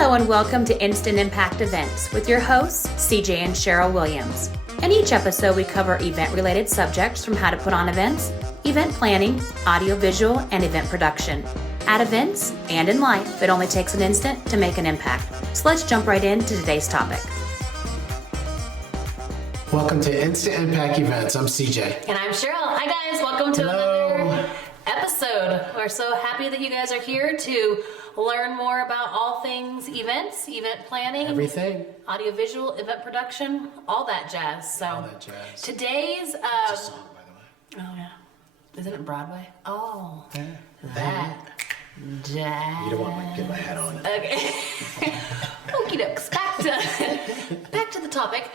Hello and welcome to Instant Impact Events with your hosts, CJ and Cheryl Williams. In each episode, we cover event-related subjects from how to put on events, event planning, audiovisual, and event production. At events and in life, it only takes an instant to make an impact. So let's jump right into today's topic. Welcome to Instant Impact Events. I'm CJ. And I'm Cheryl. Hi guys, welcome to another episode. We're so happy that you guys are here to learn more about all things events, event planning, Everything. audiovisual, event production, all that jazz. So All that jazz. today's It's a song, by the way. oh yeah, isn't it Broadway? Oh, Yeah. that jazz. You don't want to get my hat on. Okay. Okie dokes. Back to the topic.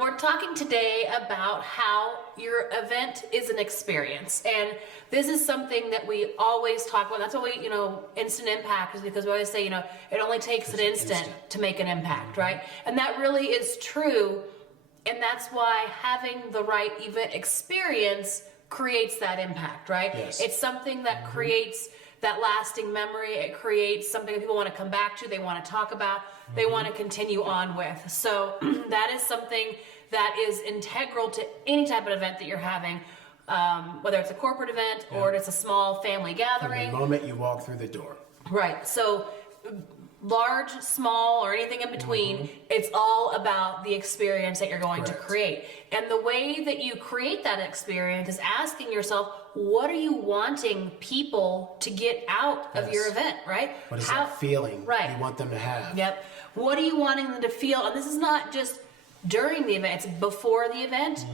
We're talking today about how your event is an experience, and this is something that we always talk about. That's why we, instant impact is because we always say, it only takes an instant to make an impact, right? And that really is true, and that's why having the right event experience creates that impact, right? Yes. It's something that creates that lasting memory. It creates something that people want to come back to, they want to talk about, they want to continue on with. So that is something that is integral to any type of event that you're having, whether it's a corporate event or it's a small family gathering. From the moment you walk through the door. Right. So large, small, or anything in between, it's all about the experience that you're going to create. And the way that you create that experience is asking yourself, what are you wanting people to get out of your event, right? What is that feeling you want them to have? Yep. What are you wanting them to feel? And this is not just during the event, it's before the event,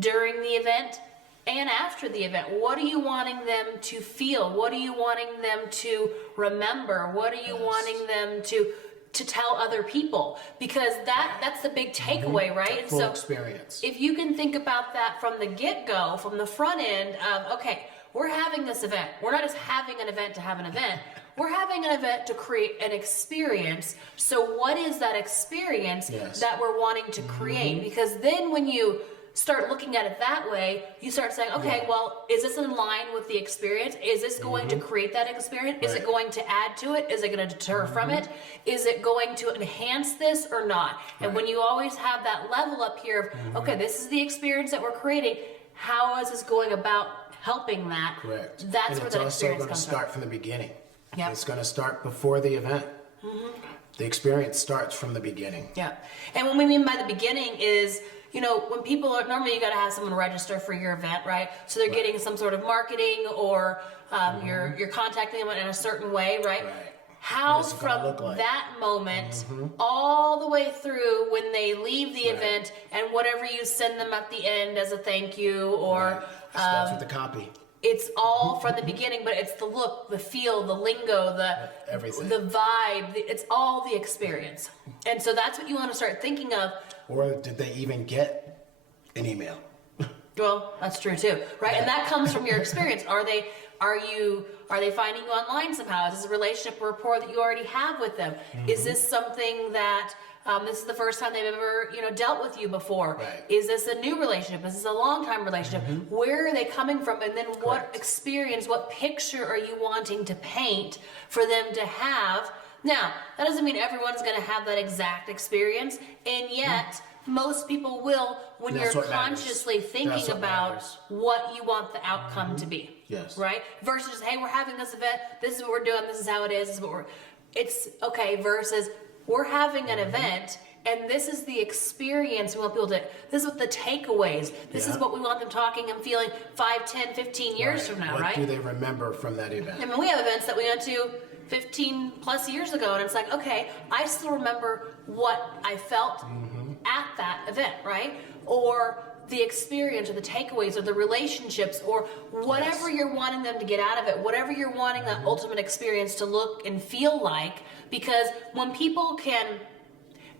during the event, and after the event. What are you wanting them to feel? What are you wanting them to remember? What are you wanting them to tell other people? Because that's the big takeaway, right? And full experience. If you can think about that from the get-go, from the front end of, okay, we're having this event. We're not just having an event to have an event. We're having an event to create an experience. So what is that experience that we're wanting to create? Because then when you start looking at it that way, you start saying, okay, well, is this in line with the experience? Is this going to create that experience? Is it going to add to it? Is it going to deter from it? Is it going to enhance this or not? And when you always have that level up here of, okay, this is the experience that we're creating, how is this going about helping that? Correct. That's where that experience it's also going to comes start from the beginning. Yep. It's going to start before the event. The experience starts from the beginning. Yeah. And what we mean by the beginning is, when people are, normally you got to have someone register for your event, right? So they're getting some sort of marketing or you're contacting them in a certain way, right? How from that moment all the way through when they leave the event and whatever you send them at the end as a thank you or starts with the copy. It's all from the beginning, but it's the look, the feel, the lingo, everything, the vibe. It's all the experience, and so that's what you want to start thinking of. Or did they even get an email? Well, that's true too, right? And that comes from your experience. Are they finding you online somehow? Is this a relationship or rapport that you already have with them? Is this something that this is the first time they've ever dealt with you before? Is this a new relationship? Is this a long-time relationship? Where are they coming from? And then what experience, what picture are you wanting to paint for them to have? Now, that doesn't mean everyone's going to have that exact experience, and yet most people will when you're consciously thinking about what you want the outcome to be. Yes. Right? Versus, hey, we're having this event, this is what we're doing, this is how it is, this is what it's okay, versus we're having an event and this is the experience we want people to, this is what the takeaways, this is what we want them talking and feeling 5, 10, 15 years from now, right? What do they remember from that event? I mean, we have events that we went to 15 plus years ago and it's like, okay, I still remember what I felt at that event, right? Or the experience or the takeaways or the relationships or whatever you're wanting them to get out of it, whatever you're wanting that ultimate experience to look and feel like. Because when people can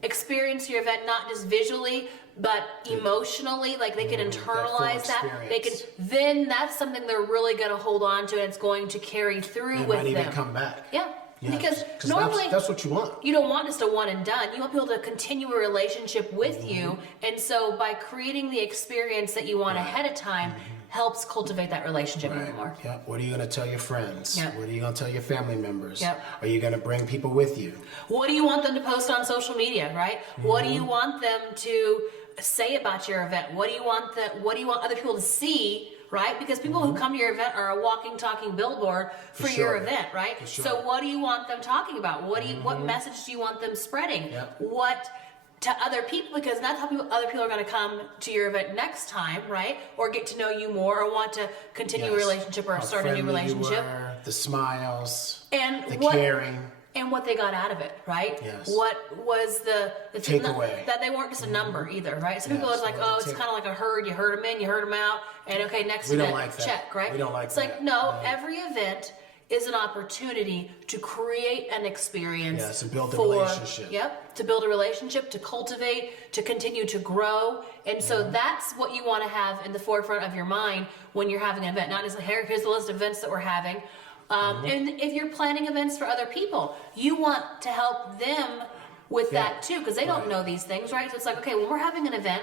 experience your event not just visually but emotionally, like they can internalize that, they can, then that's something they're really going to hold on to and it's going to carry through with them. Might even come back. Yeah. Because normally that's what you want. You don't want just a one and done. You want people to continue a relationship with you. And so by creating the experience that you want ahead of time, helps cultivate that relationship a little more. Yeah. What are you going to tell your friends? Yep. What are you going to tell your family members? Yep. Are you going to bring people with you? What do you want them to post on social media, right? What do you want them to say about your event? What do you want other people to see? Right? Because people who come to your event are a walking, talking billboard for your event, right? For sure. So what do you want them talking about? What message do you want them spreading? Yep. What to other people, because that's how other people are going to come to your event next time, right? Or get to know you more, or want to continue a relationship, or How start a new friendly you relationship. were, the smiles, And the caring. And what they got out of it, right? Yes. What was the thing takeaway? that they weren't just a number either, right? Some people Yes. are like, oh, it's kind of like a herd. You herd them in, you herd them out, and okay, next We don't event, like that. check, right? We don't like it's that. It's like, no, every event is an opportunity to create an experience. Yes, and build a relationship. Yep, to build a relationship, to cultivate, to continue to grow. And so that's what you want to have in the forefront of your mind when you're having an event. Not just like, here's the list of events that we're having. And if you're planning events for other people, you want to help them with that too, because they don't know these things, right? So it's like, okay, when we're having an event,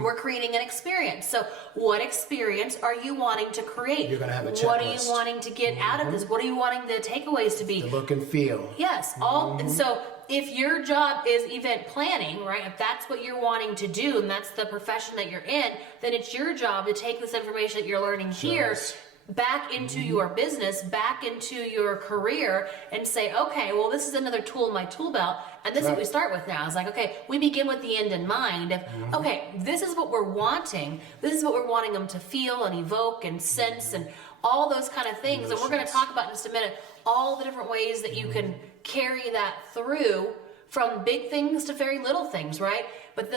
we're creating an experience. So what experience are you wanting to create? You're going to have a checklist. What are you wanting to get out of this? What are you wanting the takeaways to be? The look and feel. Yes, and so if your job is event planning, right, if that's what you're wanting to do and that's the profession that you're in, then it's your job to take this information that you're learning here back into your business, back into your career, and say, okay, well, this is another tool in my tool belt, and this is what we start with now. It's like, okay, we begin with the end in mind of, okay, this is what we're wanting. This is what we're wanting them to feel and evoke and sense and all those kind of things. And we're going to talk about in just a minute all the different ways that you can carry that through, from big things to very little things, right? But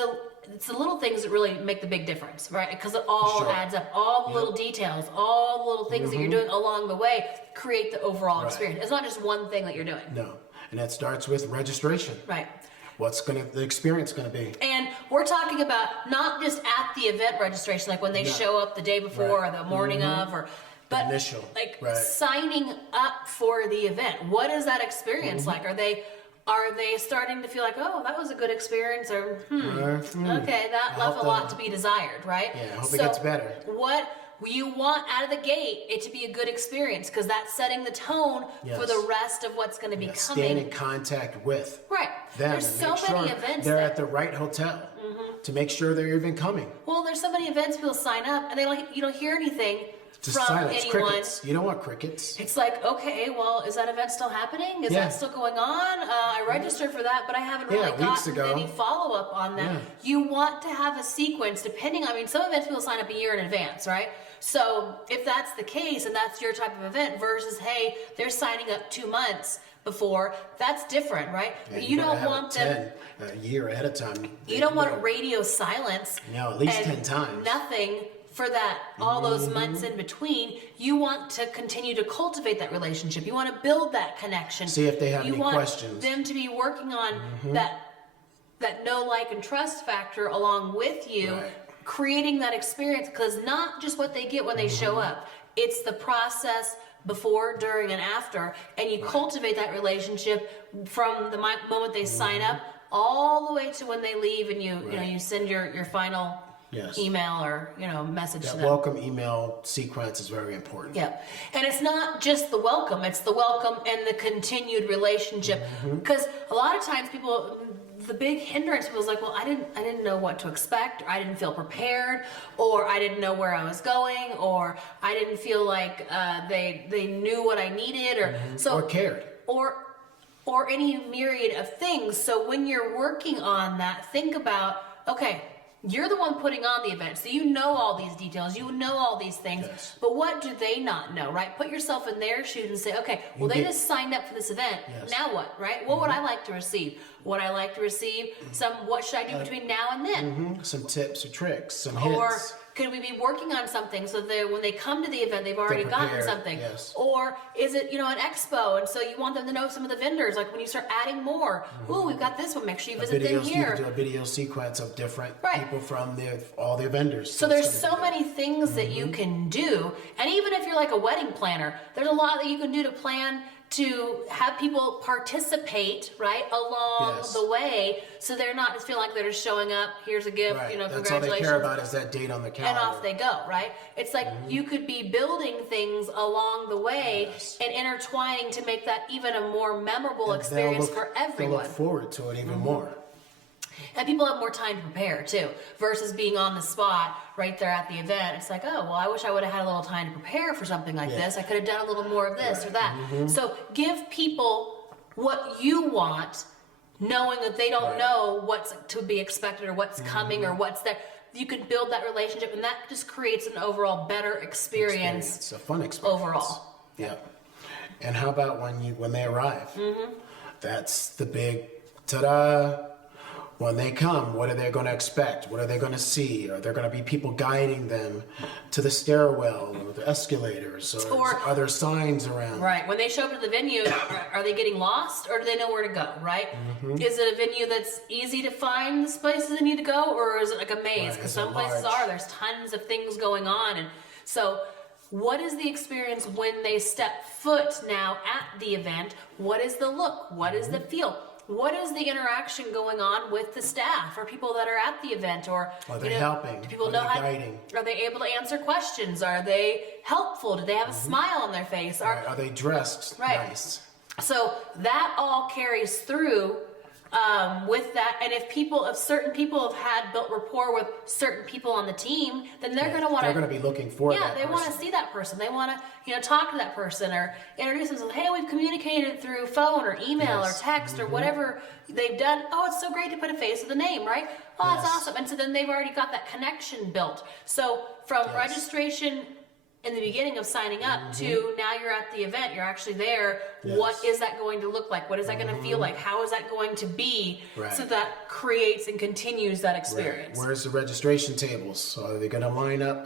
it's the little things that really make the big difference, right? Because it all adds up. All the little details, all the little things that you're doing along the way create the overall experience. It's not just one thing that you're doing. No. And that starts with registration. Right. What's the experience going to be? And we're talking about not just at the event registration, like when they show up the day before or the morning of, but initial, signing up for the event. What is that experience like? Are they starting to feel like, oh, that was a good experience, or okay, that left a lot to be desired, right? Yeah, I hope it gets better. What you want out of the gate, it to be a good experience, because that's setting the tone for the rest of what's going to be coming. Staying in contact with them. There's so many events they're at the right hotel to make sure they're even coming. Well, there's so many events people sign up and you don't hear anything Just from silence. anyone. Crickets. You don't want crickets. It's like, okay, well, is that event still happening? Is that still going on? I registered for that, but I haven't really gotten any follow-up on that. You want to have a sequence depending, some events people sign up a year in advance, right? So if that's the case and that's your type of event versus, hey, they're signing up 2 months before, that's different, right? Yeah, you don't want them a year ahead of time. You don't want radio silence. No, at least 10 times. Nothing for that, all those months in between. You want to continue to cultivate that relationship. You want to build that connection. See if they have any questions. You want them to be working on that know, like, and trust factor along with you, creating that experience, because not just what they get when they show up. It's the process before, during, and after, and you cultivate that relationship from the moment they sign up all the way to when they leave, and you send your final email or message to them. That welcome email sequence is very important. Yeah, and it's not just the welcome; it's the welcome and the continued relationship. Because a lot of times the big hindrance was like, well, I didn't know what to expect, or I didn't feel prepared, or I didn't know where I was going, or I didn't feel like they knew what I needed, or cared, or any myriad of things. So when you're working on that, think about, okay, you're the one putting on the event, so you know all these details, you know all these things, but what do they not know, right? Put yourself in their shoes and say, okay, well, they just signed up for this event, now what, right? What would I like to receive? Would I like to receive what should I do between now and then? Some tips or tricks, some hints. Or could we be working on something so that when they come to the event, they've already gotten something? Or is it, an expo, and so you want them to know some of the vendors, like when you start adding more, ooh, we've got this one, make sure you visit them here. You can do a video sequence of different people from all their vendors. So there's so many things that you can do, and even if you're like a wedding planner, there's a lot that you can do to plan to have people participate, right, along Yes. the way, so they're not just feeling like they're just showing up, here's a gift, Right. That's all congratulations. they care about is that date on the calendar. And off they go, right? It's like you could be building things along the way Yes. and intertwining to make that even a more memorable And experience they'll for They'll everyone. look forward to it even more. And people have more time to prepare too, versus being on the spot right there at the event. It's like, oh, well, I wish I would have had a little time to prepare for something like this. I could have done a little more of this or that. So give people what you want, knowing that they don't know what's to be expected or what's coming or what's there. You can build that relationship, and that just creates an overall better experience. It's a fun experience. Overall. Yeah. And how about when they arrive? That's the big ta-da. When they come, what are they going to expect? What are they going to see? Are there going to be people guiding them to the stairwell or the escalators? Or are there signs around? Right. When they show up to the venue, are they getting lost, or do they know where to go, right? Is it a venue that's easy to find the places they need to go, or is it like a maze? Because some places there's tons of things going on. And so what is the experience when they step foot now at the event? What is the look? What is the feel? What is the interaction going on with the staff or people that are at the event? Or Are they helping? Do people Are know they how? guiding? Are they able to answer questions? Are they helpful? Do they have a smile on their face? Are they dressed nice? So that all carries through with that. And if certain people have had built rapport with certain people on the team, then they're going to want to. They're going to be looking for that Yeah, they want to see that person. They want to, talk to that person or introduce themselves. Hey, we've communicated through phone or email or text or whatever they've done. Oh, it's so great to put a face with a name, right? Oh, that's awesome. And so then they've already got that connection built. So from registration in the beginning of signing up to now you're at the event, you're actually there. What is that going to look like? What is that going to feel like? How is that going to be? So that creates and continues that experience. Where's the registration tables? So are they going to line up?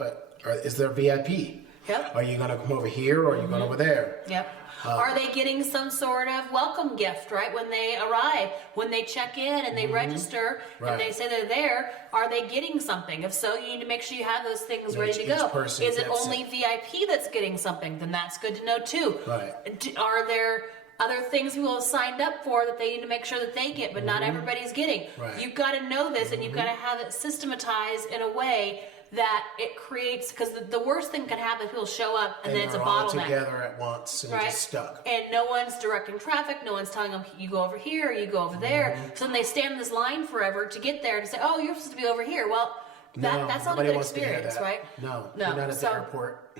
Is there VIP? Yep. Are you going to come over here or are you going over there? Yep. Are they getting some sort of welcome gift, right? When they arrive, when they check in and they register and they say they're there, are they getting something? If so, you need to make sure you have those things ready to go. Is it only VIP that's getting something? Then that's good to know too. Right. Are there other things people have signed up for that they need to make sure that they get, but not everybody's getting? Right. You've got to know this and you've got to have it systematized in a way that it creates, because the worst thing can happen is people show up and then it's a they're all bottleneck. together at once and just stuck. And no one's directing traffic, no one's telling them, you go over here, or you go over there. So then they stand in this line forever to get there to say, oh, you're supposed to be over here. Well, that's not a good experience, right? No, you're not at the airport.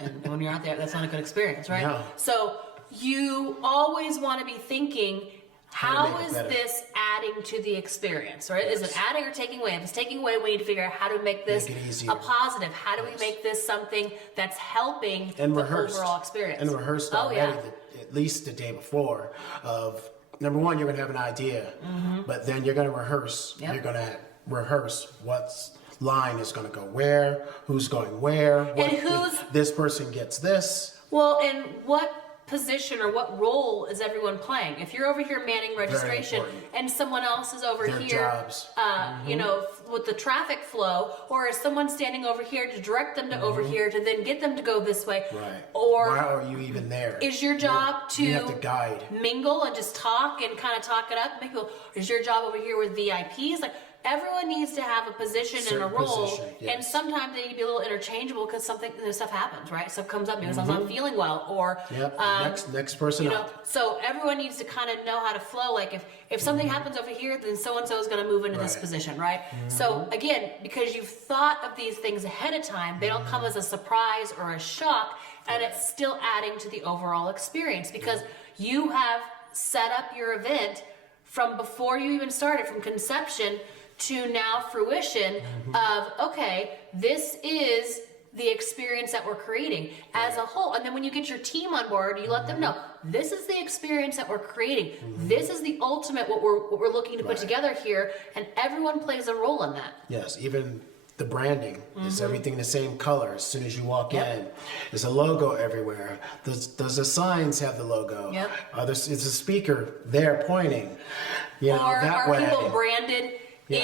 And when you're out there, that's not a good experience, right? No. So you always want to be thinking, how is this adding to the experience, right? Is it adding or taking away? If it's taking away, we need to figure out how to make this a positive. How do we make this something that's helping the overall experience? And rehearsed already, at least the day before, of number one, you're going to have an idea, but then you're going to rehearse. You're going to rehearse what line is going to go where, who's going where, this person gets this. Well, and what position or what role is everyone playing? If you're over here manning registration and someone else is over here, jobs. With the traffic flow, or is someone standing over here to direct them to over here to then get them to go this way? Right. Or why are you even there? Is your job you have to guide, mingle and just talk and kind of talk it up? Maybe is your job over here with VIPs? Like, everyone needs to have a position and a role, and sometimes they need to be a little interchangeable because stuff happens, right? Stuff comes up, maybe someone's not feeling well, or next person up. So everyone needs to kind of know how to flow. Like if something happens over here, then so and so is going to move into this position, right? So again, because you've thought of these things ahead of time, they don't come as a surprise or a shock, and it's still adding to the overall experience because you have set up your event from before you even started, from conception to now fruition of, okay, this is the experience that we're creating as a whole. And then when you get your team on board, you let them know, this is the experience that we're creating. This is the ultimate, what we're looking to put together here. And everyone plays a role in that. Yes, even the branding is everything the same color as soon as you walk in. There's a logo everywhere. Does the signs have the logo? Is a speaker there pointing? Are people branded in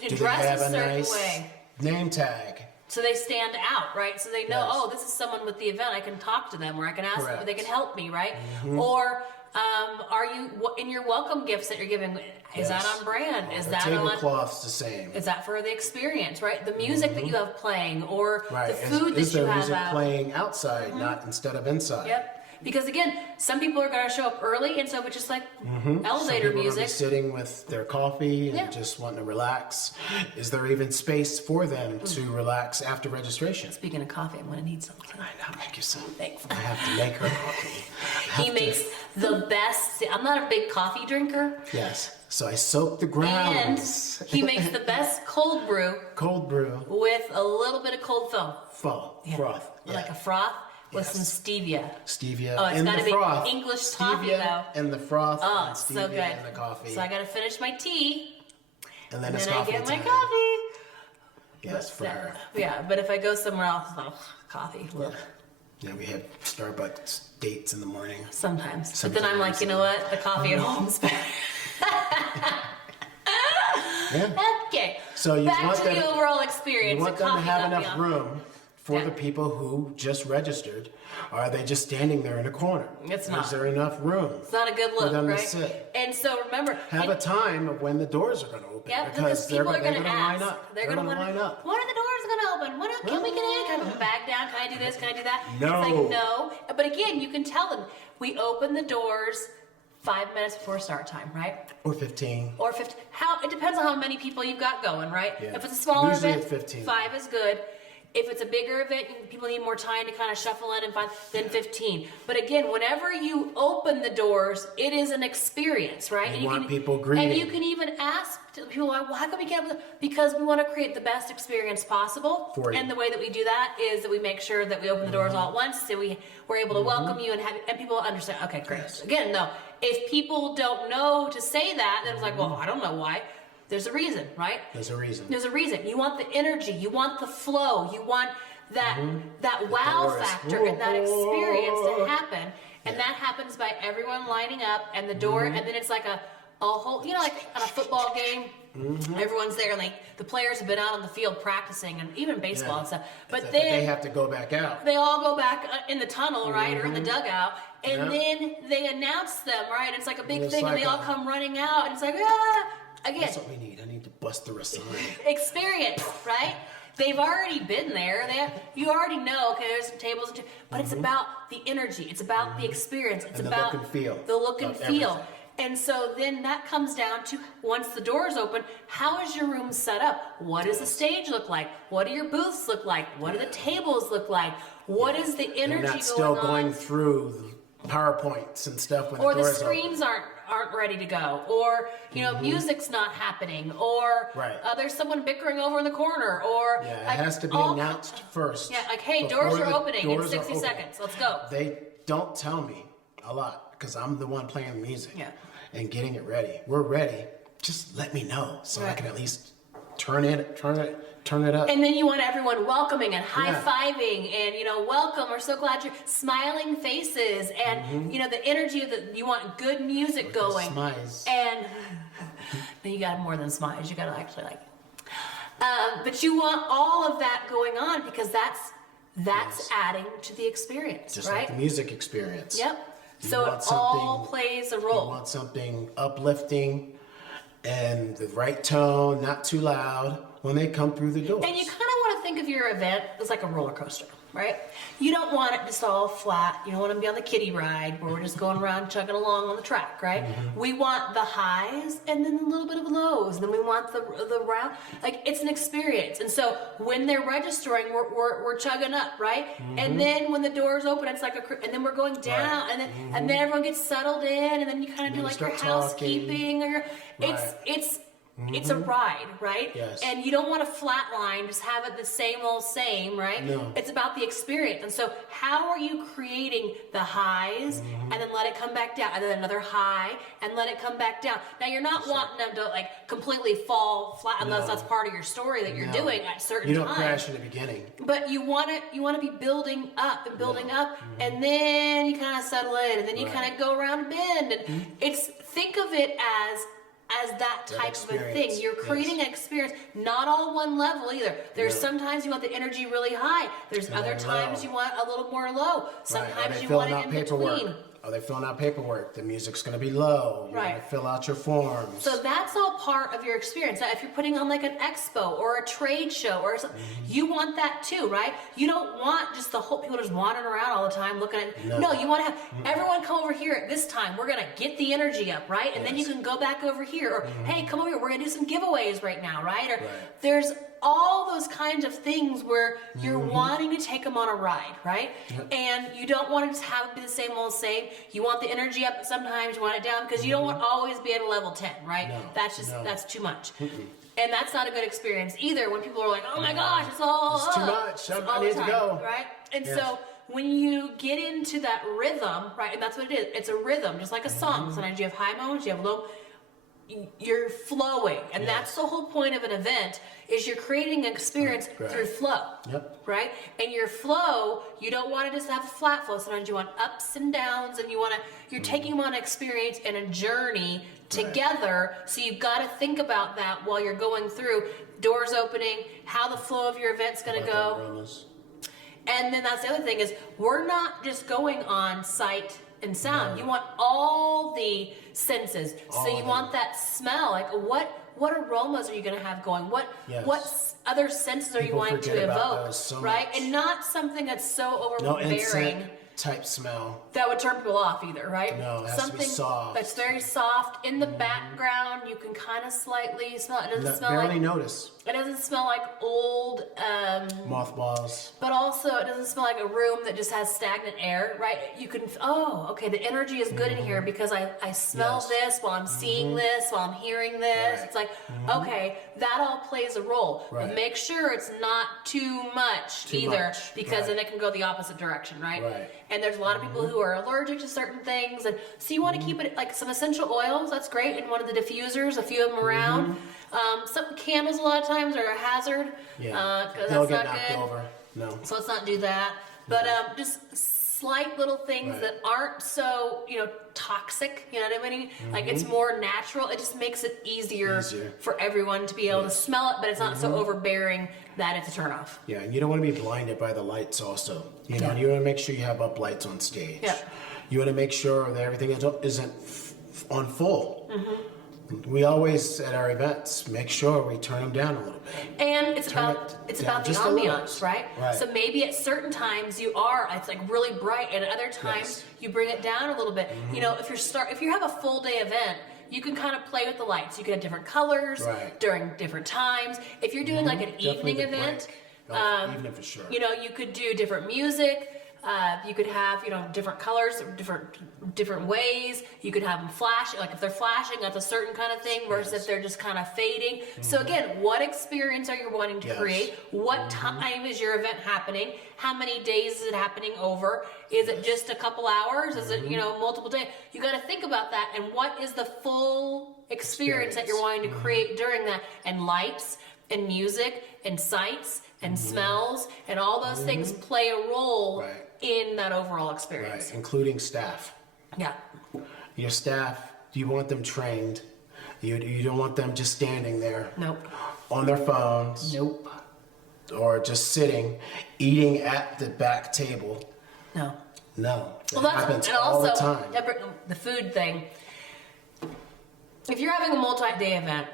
Do dress they have a certain nice way? Name tag So they stand out, right? So they know, Yes. oh, this is someone with the event. I can talk to them, or I can ask them, or Correct. they can help me, right? Or are you in your welcome gifts that you're giving? Is that Yes. on brand? Is The that on? tablecloth's the same. Is that for the experience, right? The music that you have playing, or Right. the food is that you there have music out. playing outside, not instead of inside? Yep. Because again, some people are going to show up early, and so it's just like elevator Some people music. Are sitting with their coffee and Yeah. just wanting to relax. Is there even space for them to relax after registration? Speaking of coffee, I'm going to need something. I know, make you some. Thanks. I have to make her coffee. I He have to- makes the best. See, I'm not a big coffee drinker, Yes. So I soak the and grounds. he makes the best cold brew Cold brew, with a little bit of cold foam, froth. like a froth with Yes. some stevia. Stevia Oh, it's in gotta the be froth. English Stevia coffee, though. and the froth. Oh, and it's stevia so good. and the coffee. So I got to finish my tea, and then and it's then I coffee get my time. coffee. Yes, for her. Yeah, but if I go somewhere else, coffee. Yeah. Yeah, we have Starbucks dates in the morning. Sometimes. But then I'm like, Sometimes. you know what? The coffee at home's better. Yeah. Okay. So you Back want to them- the overall experience. You want the them to coffee have got me enough on. room for Yeah. the people who just registered. Or are they just standing there in a corner? It's not. Is there enough room? It's not a good For look, them to right? sit. And so remember, Have a time of when the doors are going to open. yeah, because people are going to line ask. up. They're going to wanna- line up. When are the doors going to open? Can we get in? Can I put the bag down? Can I do this? Can I do that? No. It's like, no. But again, you can tell them, we open the doors 5 minutes before start time, right? Or 15. Or 50. It depends on how many people you've got going, right? Yeah. If it's a smaller Usually event, it's 15. 5 is good. If it's a bigger event, people need more time to kind of shuffle in and find, then 15. But again, whenever you open the doors, it is an experience, right? You And want people And greeting. you can even ask people, well, how can we get up? Because we want to create the best experience possible. For you. And the way that we do that is that we make sure that we open the doors all at once, so we're able to welcome you and people understand. Okay, great. Yes. Again, no, if people don't know to say that, then it's like, well, I don't know why. There's a reason, right? There's a reason. There's a reason. You want the energy. You want the flow. You want that wow chorus. factor and that experience to happen. And that happens by everyone lining up and the door. And then it's like a whole, like on a football game. Everyone's there, and the players have been out on the field practicing, and even baseball Yeah. and stuff. But They then have to go back out. they all go back in the tunnel, right, or in the dugout, and Yeah. then they announce them, right? It's like a big It's thing, and like they all a- come running out, and it's like, ah! Again, That's what we need. I need to bust through a sign. experience, right? They've already been there. You already know. Okay, there's some tables, but it's about the energy. It's about the experience. It's And the about look and feel the look and of feel. everything. And so then that comes down to, once the doors open, how is your room set up? What does the stage look like? What do your booths look like? What do the tables look like? What is the You're energy not still going on? through PowerPoints and stuff when Or the the doors screens aren't ready to go, or music's not happening, or Right. there's someone bickering over in the corner, or open. Yeah, it like, has to be all- announced first. Yeah, like, hey, before doors are the opening in doors are 60 open. seconds. Let's go. They don't tell me a lot because I'm the one playing the music Yeah. and getting it ready. We're ready. Just let me know so I Right. can at least turn it up. And then you want everyone welcoming and high-fiving and, welcome. We're so glad you're smiling faces and, the energy of you want good music going. Smiles. And then you got more than smiles. You got to actually but you want all of that going on because that's Yes. adding to the experience, Just right? like the music experience. Yep. You So want it all something- plays a You role. want something uplifting and the right tone, not too loud when they come through the doors. And you kind of want to think of your event as like a roller coaster, right? You don't want it just all flat. You don't want to be on the kiddie ride where we're just going around chugging along on the track, right? We want the highs and then a little bit of lows. And then we want the round. Like, it's an experience. And so when they're registering, we're chugging up, right? And then when the doors open, it's like and then we're going down, Right. and then everyone gets settled in, and then you kind of do you like your start talking. housekeeping or your, it's a ride, right? Yes. And you don't want to flatline, just have it the same old same, right? No. It's about the experience. And so how are you creating the highs and then let it come back down, and then another high and let it come back down? Now you're not wanting them to completely fall flat unless No. that's part of your story that you're No. doing at certain You don't times. crash in the beginning. But you want to be building up and building up, and then you kind of settle in, and then you Right. kind of go around a bend, and think of it as as that type of a thing. experience, You're creating an experience, not all one level either. There's No. sometimes you want the energy really high. There's And other then times low. you want a little more low. Right. Are Sometimes they you filling want it out in paperwork? between. Are they filling out paperwork? The music's going to be low. You're Right. going to fill out your forms. So that's all part of your experience. Now, if you're putting on like an expo or a trade show or something, you want that too, right? You don't want just the whole people just wandering around all the time looking at. No, you want to have everyone come over here at this time. We're gonna get the energy up, right? And then you can go back over here, or hey, come over here. We're gonna do some giveaways right now, right? Or there's all those kinds of things where you're wanting to take them on a ride, right? And you don't want to just have it be the same old same. You want the energy up, but sometimes you want it down because you don't want to always be at a level 10, right? No, That's just no. that's too much. And that's not a good experience either when people are like, oh my gosh, it's all It's too up much. all I the need to time, go. right? And Yes. so when you get into that rhythm, right, and that's what it is, it's a rhythm, just like a song. Sometimes you have high moments, you have low, you're flowing. And that's the whole point of an event, is you're creating an experience Right. through flow. Yep. Right? And your flow, you don't want to just have a flat flow. Sometimes you want ups and downs, and you're taking them on an experience and a journey together. So you've got to think about that while you're going through doors opening, how the flow of your event's going to About go. the aromas. And then that's the other thing, is we're not just going on sight and sound. You want all the senses. All So of you them. want that smell. Like what aromas are you going to have going? What Yes. other senses are you People wanting forget to about evoke? those so right? much. And not something that's so No overbearing incense type smell. that would turn people off either, right? No, it has to be something soft. that's very soft in the background. You can kind of slightly smell it. It doesn't smell Barely like notice. it doesn't smell like old Mothballs. but also it doesn't smell like a room that just has stagnant air, right? You can, okay, the energy is good in here because I smell Yes. this while I'm seeing this, while I'm hearing this. Right. It's like, okay, that all plays a role. But Right. make sure it's not too much Too either, much, because right. then it can go the opposite direction, right? Right. And there's a lot of people who are allergic to certain things, and so you want to keep it like some essential oils. That's great in one of the diffusers, a few of them around. Some candles a lot of times are a hazard. Yeah. 'Cause They'll that's get not knocked good. over. No. So let's not do that. But just slight little things Right. that aren't so, toxic, you know what I mean? Like it's more natural. It just makes it easier, Easier. for everyone to be able to smell it, but it's not so overbearing that it's a turnoff. Yeah, and you don't want to be blinded by the lights also. You know, you want to make sure you have up lights on stage. Yeah. You want to make sure that everything isn't on full. We always, at our events, make sure we turn them down a little bit. And it's Turn about it the down just a little. ambiance, right? Right. So maybe at certain times it's like really bright, and at other times Yes. you bring it down a little bit. If you have a full day event, you can kind of play with the lights. You can have different colors Right. during different times. If you're doing like an Definitely evening the event, break. Oh, evening for sure. you could do different music. You could have, different colors, different ways. You could have them flash, like if they're flashing, that's a certain kind of thing versus if they're just kind of fading. So again, what experience are you wanting to Yes. create? What time is your event happening? How many days is it happening over? Is it just a couple hours? Is it, multiple days? You got to think about that. And what is the full experience that you're wanting to create during that? And lights and music and sights and smells and all those things play a role Right. in that overall experience. Right, including staff. Yeah. Your staff, you want them trained. You don't want them just standing there Nope. on their phones Nope. or just sitting, eating at the back table. No. No, it Well, happens and all also the time. the food thing. If you're having a multi-day event,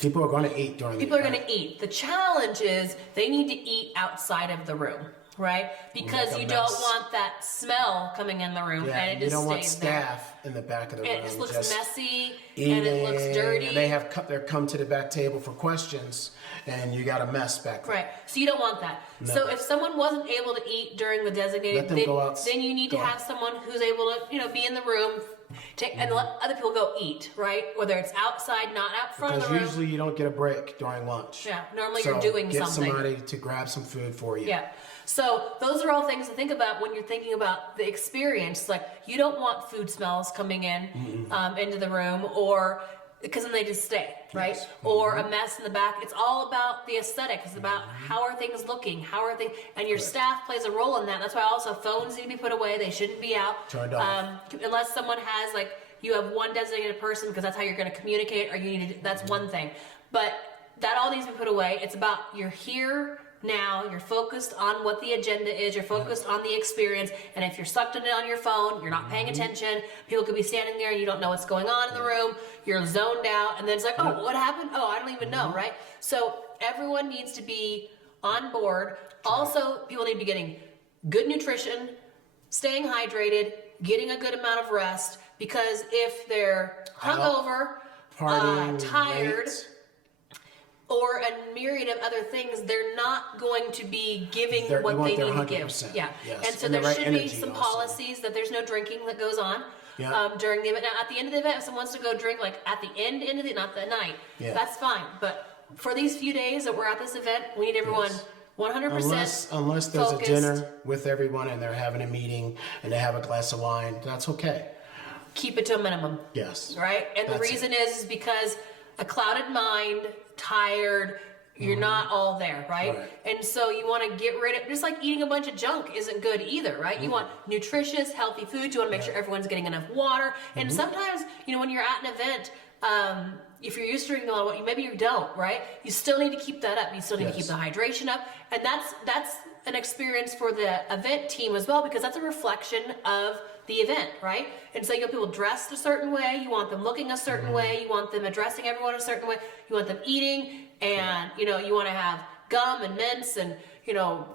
People are going to eat during people the are going event. to eat. The challenge is they need to eat outside of the room, right? Because Make a you don't mess. want that smell coming in the room, Yeah, and it you just don't want stays there. staff in the back of the room. And it just looks messy, eating, and it looks dirty. And they have they're come to the back table for questions, and you got a mess back there. Right. So you don't want that. No. So if someone wasn't able to eat during the designated, Let them go out- then you need to go. have someone who's able to, be in the room, and let other people go eat, right? Whether it's outside, not out front Because of the room. usually you don't get a break during lunch. Yeah, normally So you're doing get something. somebody to grab some food for you. Yeah. So those are all things to think about when you're thinking about the experience. Like you don't want food smells coming in into the room, or because then they just stay, right? Yes. Or a mess in the back. It's all about the aesthetic. It's about how are things looking, and your staff plays a role in that. That's why also phones need to be put away. They shouldn't be out. Turned off. Unless someone has like you have one designated person because that's how you're going to communicate, or you need to, that's one thing. But that all needs to be put away. It's about you're here now, you're focused on what the agenda is, you're focused on the experience, and if you're sucked in it on your phone, you're not paying attention, people could be standing there and you don't know what's going on in the room, you're zoned out, and then it's like, oh, what happened? Oh, I don't even know, right? So everyone needs to be on board. Also, people need to be getting good nutrition, staying hydrated, getting a good amount of rest, because if they're hungover, tired, late, or a myriad of other things, they're not going to be giving what they need to give. Yeah. Yes. And so And the there right should be energy some also. policies that there's no drinking that goes on during the event. Now, at the end of the event, if someone wants to go drink, like at the end of the, not the night, that's fine. But for these few days that we're at this event, we need everyone 100% unless there's focused. a dinner with everyone and they're having a meeting and they have a glass of wine, that's okay. Keep it to a minimum. Yes. Right? And the reason is because a clouded mind, tired, you're not all there, right? And so you want to get rid of, just like eating a bunch of junk isn't good either, right? You want nutritious, healthy food. You want to make sure everyone's getting enough water. And sometimes, when you're at an event, if you're used to drinking a lot of water, maybe you don't, right? You still need to keep that up. You still need to keep the hydration up. And that's an experience for the event team as well, because that's a reflection of the event, right? And so you have people dressed a certain way, you want them looking a certain way, you want them addressing everyone a certain way, you want them eating, and you want to have gum and mints and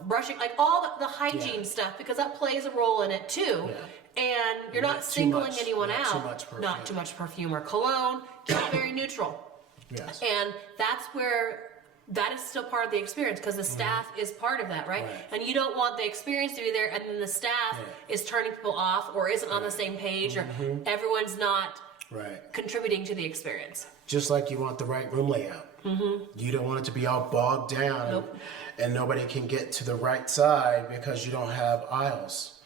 brushing, like all the hygiene stuff, because that plays a role in it too. And you're not singling anyone out. Not too much perfume or cologne. Keep it very neutral. Yes. And that's where that is still part of the experience, because the staff is part of that, right? And you don't want the experience to be there and then the staff is turning people off or isn't on the same page or everyone's not contributing to the experience. Just like you want the right room layout. You don't want it to be all bogged down and nobody can get to the right side because you don't have aisles.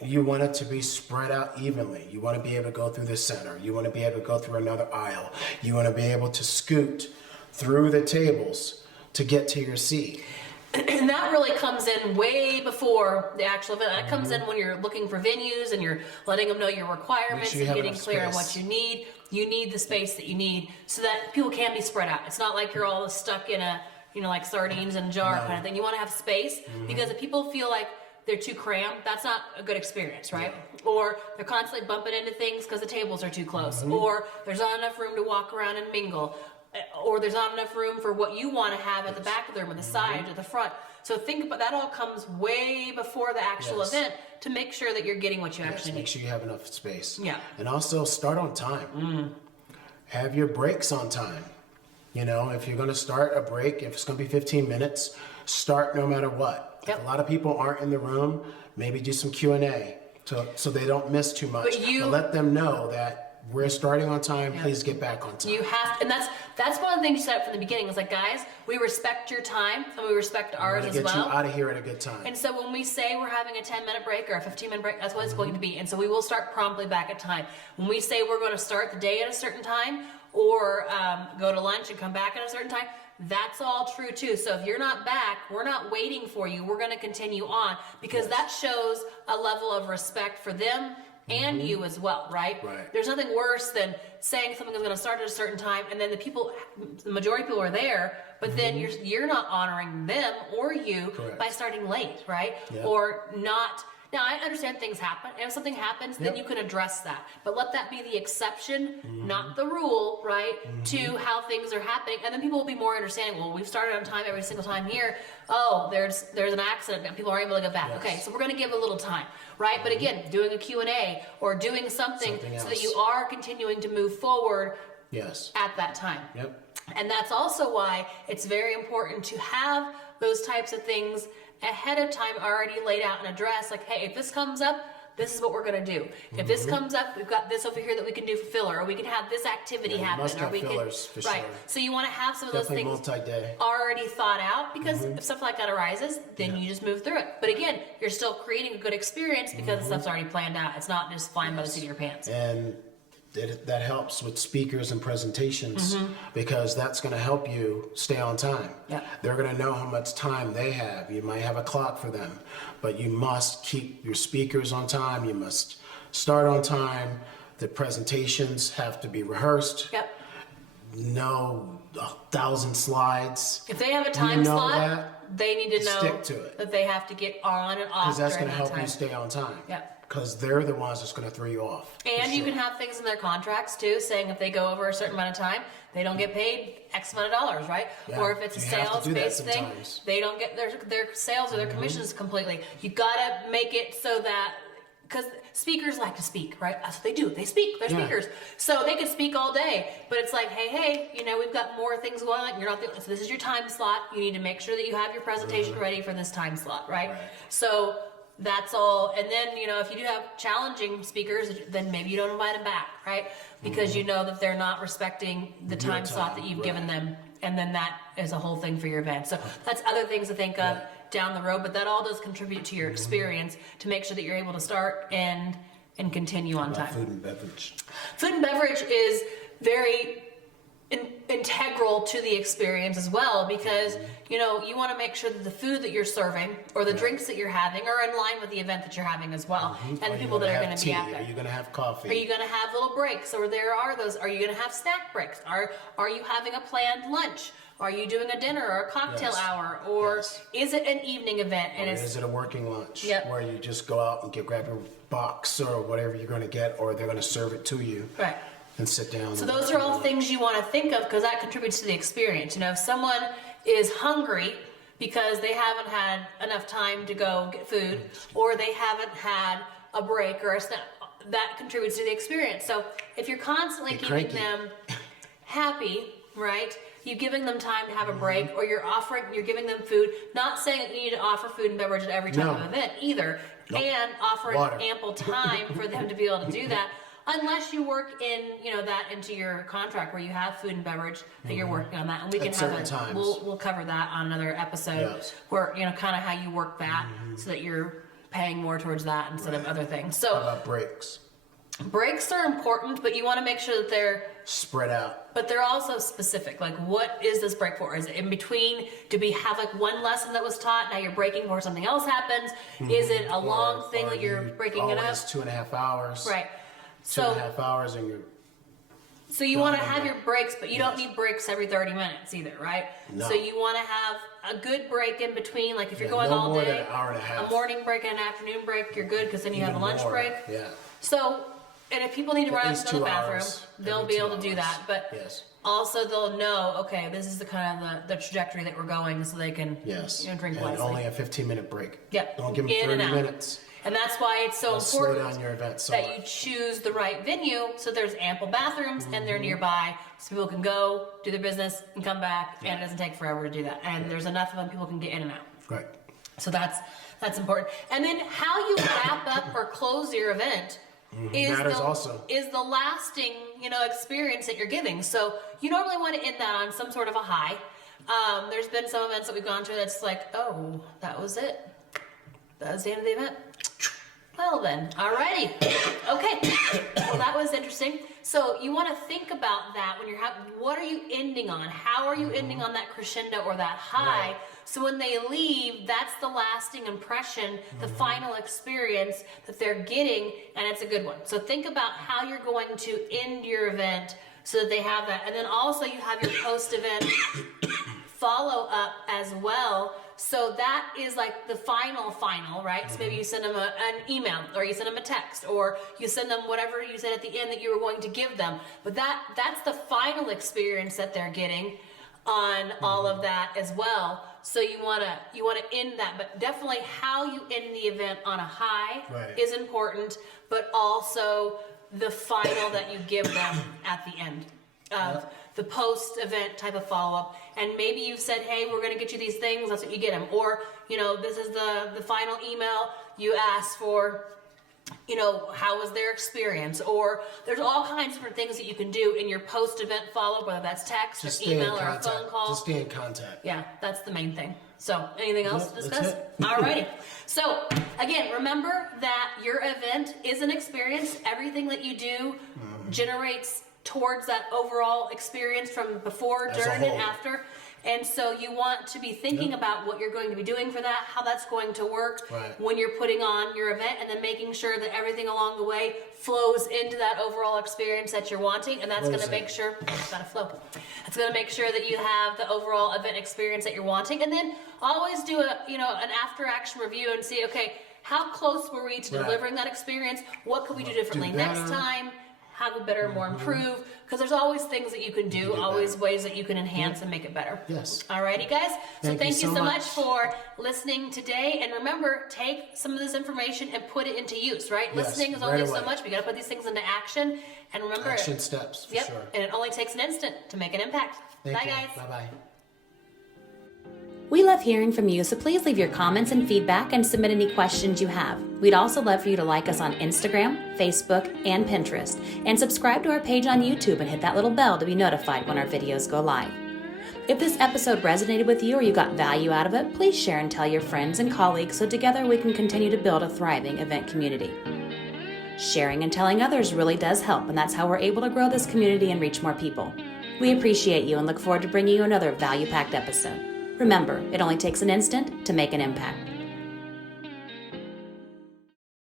You want it to be spread out evenly. You want to be able to go through the center. You want to be able to go through another aisle. You want to be able to scoot through the tables to get to your seat. And that really comes in way before the actual event. That comes in when you're looking for venues and you're letting them know your requirements and getting clear on what you need. You need the space that you need so that people can be spread out. It's not like you're all stuck in a, like sardines in a jar kind of thing. You want to have space because if people feel like they're too cramped, that's not a good experience, right? Or they're constantly bumping into things because the tables are too close. Or there's not enough room to walk around and mingle. Or there's not enough room for what you want to have at the back of the room, at the side, or the front. So think about that. All comes way before the actual event to make sure that you're getting what you actually need. Make sure you have enough space. Yeah. And also start on time. Have your breaks on time. If you're going to start a break, if it's going to be 15 minutes, start no matter what. If a lot of people aren't in the room, maybe do some Q&A so they don't miss too much. But let them know that we're starting on time. Please get back on time. You have to, and that's one of the things you said from the beginning. It's like, guys, we respect your time and we respect ours as well. Get you out of here at a good time. And so when we say we're having a 10-minute break or a 15-minute break, that's what it's going to be. And so we will start promptly back at time. When we say we're going to start the day at a certain time or go to lunch and come back at a certain time, that's all true too. So if you're not back, we're not waiting for you. We're going to continue on because that shows a level of respect for them and you as well, right? There's nothing worse than saying something is going to start at a certain time and then the majority of people are there, but then you're not honoring them or you by starting late, right? Or not. Now, I understand things happen. And if something happens, then you can address that. But let that be the exception, not the rule, right, to how things are happening. And then people will be more understanding. Well, we've started on time every single time here. Oh, there's an accident and people aren't able to get back. Okay, so we're going to give a little time, right? But again, doing a Q&A or doing something so that you are continuing to move forward at that time. And that's also why it's very important to have those types of things ahead of time already laid out and addressed. Like, hey, if this comes up, this is what we're going to do. If this comes up, we've got this over here that we can do for filler, or we can have this activity happen. Must or have we fillers, can, for right. sure. So you want to have some of those things multi-day. already thought out because if stuff like that arises, then you just move through it. But again, you're still creating a good experience because the stuff's already planned out. It's not just flying by the seat of your pants. And that helps with speakers and presentations because that's going to help you stay on time. They're going to know how much time they have. You might have a clock for them, but you must keep your speakers on time. You must start on time. The presentations have to be rehearsed. Yep. No 1,000 slides. If they have a time know slot, that, they need to know stick to it. that they have to get on and off Because that's during going to that help time. you stay on time. Yep. Because they're the ones that's going to throw you off. And you can have things in their contracts too, saying if they go over a certain amount of time, they don't get paid X amount of dollars, right? Yeah, Or if it's a you have to do that sales-based thing, sometimes. they don't get their sales or their commissions completely. You gotta make it so that, because speakers like to speak, right? That's what they do. They speak. They're Yeah. speakers. So they can speak all day, but it's like, hey, we've got more things going on. You're not so this is your time slot. You need to make sure that you have your presentation ready for this time slot, right? So that's all. And then, if you do have challenging speakers, then maybe you don't invite them back, right? Because you know that they're not respecting the time slot that you've given them. And then that is a whole thing for your event. So that's other things to think of down the road, but that all does contribute to your experience to make sure that you're able to start and continue on time. Food and beverage. Food and beverage is very integral to the experience as well, because you want to make sure that the food that you're serving or the drinks that you're having are in line with the event that you're having as well, and the people that are going to be at Are there. you going to have coffee? Are you going to have little breaks, or there are those? Are you going to have snack breaks? Are you having a planned lunch? Are you doing a dinner or a cocktail hour, or is it an evening event? And Or is it a working lunch Yep. where you just go out and grab your box or whatever you're going to get, or they're going to serve it to you right? and sit down? So those are all things you want to think of, because that contributes to the experience. If someone is hungry because they haven't had enough time to go get food, or they haven't had a break or a snack, that contributes to the experience. So if you're constantly keeping them happy, right? You're giving them time to have a break, or you're giving them food. Not saying that you need to offer food and beverage at every type of event either, and offering ample time for them to be able to do that. Unless you work in, that into your contract where you have food and beverage that you're working on that, and we can have we'll cover that on another episode where kind of how you work that so that you're paying more towards that instead of other things. So how about breaks? Breaks are important, but you want to make sure that they're spread out. But they're also specific. Like, what is this break for? Is it in between? Do we have one lesson that was taught? Now you're breaking before something else happens. Is it a long thing that you're breaking it up? 2.5 hours. Right. 2.5 hours, and you're. So you want to have your breaks, but you don't need breaks every 30 minutes either, right? No. So you want to have a good break in between. Like if you're going no all more day, than an hour and a half. a morning break and an afternoon break, you're good, because then you have a lunch break. Yeah. So, and if people need to run out to the bathroom, hours, they'll be able to do that. But also they'll know, okay, this is the kind of the trajectory that we're going, so they can drink and wisely. only a 15-minute break. Yep. Don't give them In 30 and out. minutes. And that's why it's so Slow important down your event that you choose the right venue, so there's ample bathrooms and they're nearby, so people can go do their business and come back, and it doesn't take forever to do that. And there's enough of them, people can get in and out. Right. So that's important. And then how you wrap up or close your event is the lasting, experience that you're giving. So you normally want to end that on some sort of a high. There's been some events that we've gone to that's like, oh, that was it. That was the end of the event. Well then, alrighty. Okay. Well, that was interesting. So you want to think about that when you're what are you ending on? How are you ending on that crescendo or that high? Right. So when they leave, that's the lasting impression, the final experience that they're getting, and it's a good one. So think about how you're going to end your event so that they have that. And then also you have your post-event follow-up as well. So that is like the final, right? So maybe you send them an email, or you send them a text, or you send them whatever you said at the end that you were going to give them. But that's the final experience that they're getting on all of that as well. So you want to end that, but definitely how you end the event on a high is important, but also the final that you give them at the end of the post-event type of follow-up. And maybe you've said, hey, we're going to get you these things, that's what you get them. Or, this is the final email, you ask for, how was their experience? Or there's all kinds of different things that you can do in your post-event follow-up, whether that's text or email or a phone call. Just stay in contact. Yeah, that's the main thing. So, anything else to discuss? Alrighty. So, again, remember that your event is an experience. Everything that you do generates towards that overall experience from before, during, and after. And so you want to be thinking about what you're going to be doing for that, how that's going to work when you're putting on your event, and then making sure that everything along the way flows into that overall experience that you're wanting. And that's going to make sure, it's gotta flow. It's going to make sure that you have the overall event experience that you're wanting. And then always do an after action review and see, okay, how close were we to delivering that experience? What could we do differently next time? How could better, more improve? Because there's always things that you can do, always ways that you can enhance and make it better. Yes. Alrighty, guys. So thank you so much much for listening today. And remember, take some of this information and put it into use, right? Yes, Listening is only so much. We got to put these things into action. And remember, action steps, for sure. And it only takes an instant to make an impact. Bye, guys. Bye-bye. We love hearing from you, so please leave your comments and feedback and submit any questions you have. We'd also love for you to like us on Instagram, Facebook, and Pinterest, and subscribe to our page on YouTube and hit that little bell to be notified when our videos go live. If this episode resonated with you or you got value out of it, please share and tell your friends and colleagues so together we can continue to build a thriving event community. Sharing and telling others really does help, and that's how we're able to grow this community and reach more people. We appreciate you and look forward to bringing you another value-packed episode. Remember, it only takes an instant to make an impact.